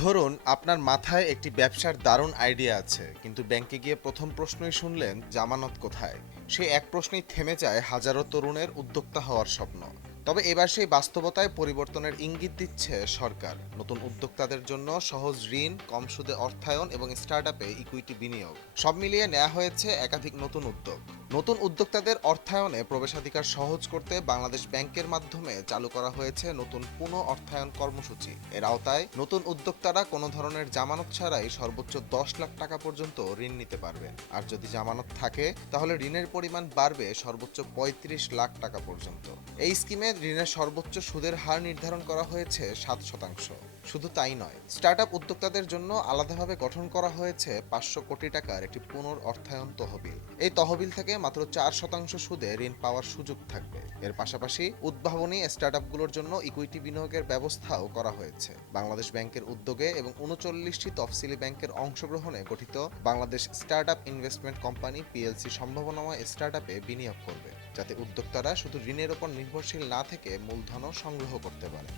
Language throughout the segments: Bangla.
ধরুন আপনার মাথায় একটি ব্যবসার দারুণ আইডিয়া আছে, কিন্তু ব্যাংকে গিয়ে প্রথম প্রশ্নই শুনলেন জামানত কোথায়। সেই এক প্রশ্নেই থেমে যায় হাজারো তরুণের উদ্যোক্তা হওয়ার স্বপ্ন। তবে এবার সেই বাস্তবতায় পরিবর্তনের ইঙ্গিত দিচ্ছে সরকার। নতুন উদ্যোক্তাদের জন্য সহজ ঋণ, কম সুদে অর্থায়ন এবং স্টার্টআপে ইকুইটি বিনিয়োগ সব মিলিয়ে নেওয়া হয়েছে একাধিক নতুন উদ্যোগ। নতুন উদ্যোক্তাদের অর্থায়নে প্রবেশাধিকার সহজ করতে বাংলাদেশ ব্যাংকের মাধ্যমে চালু করা হয়েছে নতুন পুনঃ অর্থায়ন কর্মসূচি। এর আওতায় নতুন উদ্যোক্তারা কোনো ধরনের জামানত ছাড়াই সর্বোচ্চ 10 লাখ টাকা পর্যন্ত ঋণ নিতে পারবেন। আর যদি জামানত থাকে তাহলে ঋণের পরিমাণ বাড়বে সর্বোচ্চ 35 লাখ টাকা পর্যন্ত। এই স্কিমে ঋণের সর্বোচ্চ সুদের হার নির্ধারণ করা হয়েছে 7%। শুধু তাই নয়, স্টার্টআপ উদ্যোক্তাদের জন্য আলাদাভাবে গঠন করা হয়েছে 500 কোটি টাকার একটি পুনঃ অর্থায়ন তহবিল। এই তহবিল থেকে মাত্র 4% সুদে ঋণ পাওয়ার সুযোগ থাকবে। এর পাশাপাশি উদ্ভাবনী স্টার্টআপগুলোর জন্য ইকুইটি বিনিয়োগের ব্যবস্থাও করা হয়েছে। বাংলাদেশ ব্যাংকের উদ্যোগে এবং 39টি তফসিলি ব্যাংকের অংশগ্রহণে গঠিত Bangladesh startup investment company PLC সম্ভাবনাময় স্টার্টআপে বিনিয়োগ করবে, যাতে উদ্যোক্তারা শুধু ঋণের ওপর নির্ভরশীল না থেকে মূলধনও সংগ্রহ করতে পারে।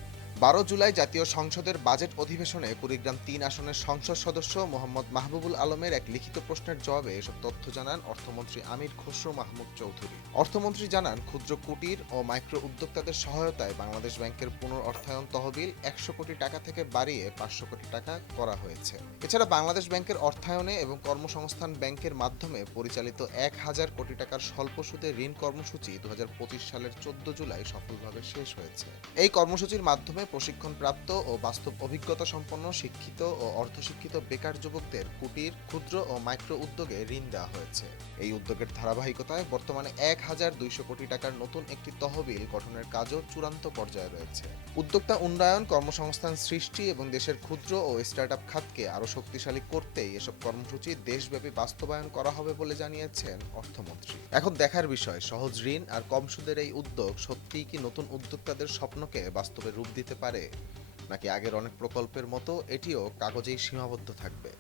12 জুলাই জাতীয় সংসদের বাজেট অধিবেশনে কুড়িগ্রাম-3 আসনের সংসদ সদস্য মোহাম্মদ মাহবুবুল আলমের এক লিখিত প্রশ্নের জবাবে এসব তথ্য জানান অর্থমন্ত্রী আমির খসরু মাহমুদ চৌধুরী। অর্থমন্ত্রী জানান, ক্ষুদ্র কুটির ও মাইক্রো উদ্যোক্তাদের সহায়তায় বাংলাদেশ ব্যাংকের পুনর্অর্থায়ন তহবিল 100 কোটি টাকা থেকে বাড়িয়ে 500 কোটি টাকা করা হয়েছে। এছাড়া বাংলাদেশ ব্যাংকের অর্থায়নে এবং কর্মসংস্থান ব্যাংকের মাধ্যমে পরিচালিত 1000 কোটি টাকার স্বল্প সুদে ঋণ কর্মসূচি 2025 সালের 14 জুলাই সফলভাবে শেষ হয়েছে। এই কর্মসূচির মাধ্যমে প্রশিক্ষণপ্রাপ্ত ও বাস্তব অভিজ্ঞতা সম্পন্ন শিক্ষিত ও অর্ধশিক্ষিত বেকার যুবকদের কুটির, ক্ষুদ্র ও মাইক্রো উদ্যোগে ঋণ দেওয়া হয়েছে। এই উদ্যোগের ধারাবাহিকতায় বর্তমানে 1200 কোটি টাকার নতুন একটি তহবিল গঠনের কাজও চূড়ান্ত পর্যায়ে রয়েছে। উদ্যোক্তা উন্নয়ন, কর্মসংস্থান সৃষ্টি এবং দেশের ক্ষুদ্র ও স্টার্টআপ খাতকে আরও শক্তিশালী করতেই এসব কর্মসূচি দেশব্যাপী বাস্তবায়ন করা হবে বলে জানিয়েছেন অর্থমন্ত্রী। এখন দেখার বিষয়, সহজ ঋণ আর কম সুদের এই উদ্যোগ সত্যিই কি নতুন উদ্যোক্তাদের স্বপ্নকে বাস্তবে রূপ দিতে পারে, নাকি আগের অনেক প্রকল্পের মতো এটিও কাগজেই সীমাবদ্ধ থাকবে।